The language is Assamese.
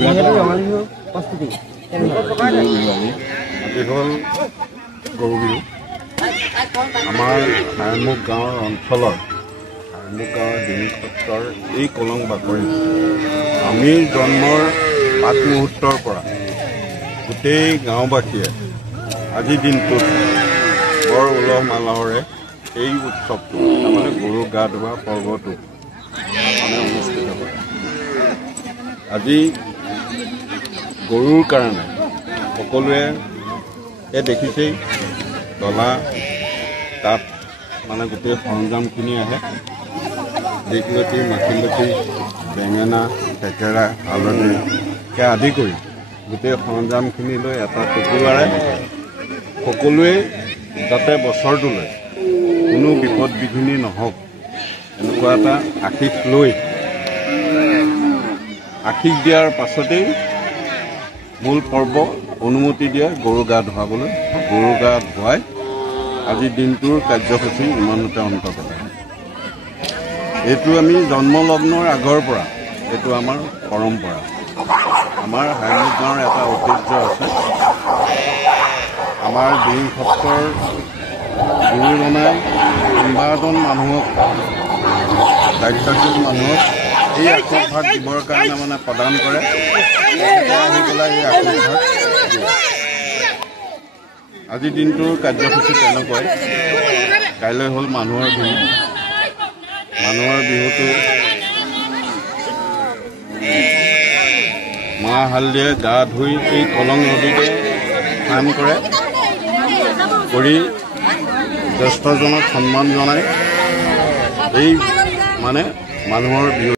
আজি হ'ল গৰু বিহু। আমাৰ হাৰমুখ গাঁৱৰ অঞ্চলৰ হাৰমুখ গাঁৱৰ ডিঙি সত্ৰৰ এই কলং বাকৰি আমি জন্মৰ পাত মুহূৰ্তৰ পৰা গোটেই গাঁওবাসীয়ে আজিৰ দিনটোত বৰ উলহ মালহেৰে এই উৎসৱটো তাৰমানে গৰু গা ধোৱা পৰ্বটো মানে অনুষ্ঠিত কৰে। আজি গৰুৰ কাৰণে সকলোৱে দেখিছেই ডলা তাত মানে গোটেই সৰঞ্জামখিনি আহে, দীঘলতি মাখিলতি বেঙেনা থেকেৰা হালধিকে আদি কৰি গোটেই সৰঞ্জামখিনি লৈ এটা টোপোলাৰে সকলোৱে যাতে বছৰটোলৈ কোনো বিপদ বিঘিনি নহওক এনেকুৱা এটা আশীষ লৈ আশীষ দিয়াৰ পাছতেই মূল পৰ্ব অনুমতি দিয়ে গৰু গা ধুৱাবলৈ। গৰু গা ধুৱাই আজিৰ দিনটোৰ কাৰ্যসূচী ইমানতে অন্ত কৰে। এইটো আমি জন্মলগ্নৰ আগৰ পৰা এইটো আমাৰ পৰম্পৰা। আমাৰ হাৰমুখ গাঁৱৰ এটা ঐতিহ্য আছে। আমাৰ ডিঙি সত্ৰৰ গুৰুজনে কোনোবাজন মানুহক দায়িত্বশীল মানুহক এই আশীৰ্বাদ দিবৰ কাৰণে মানে প্ৰদান কৰে। আহি পেলাই এই আশীৰ্বাদ আজিৰ দিনটোৰ কাৰ্যসূচী তেনেকুৱাই। কাইলৈ হ'ল মানুহৰ বিহু। মানুহৰ বিহুটো মাহ হালধিৰে গা ধুই এই কলং নদীতে স্নান কৰে, কৰি জ্যেষ্ঠজনক সন্মান জনাই এই মানে মানুহৰ বিহু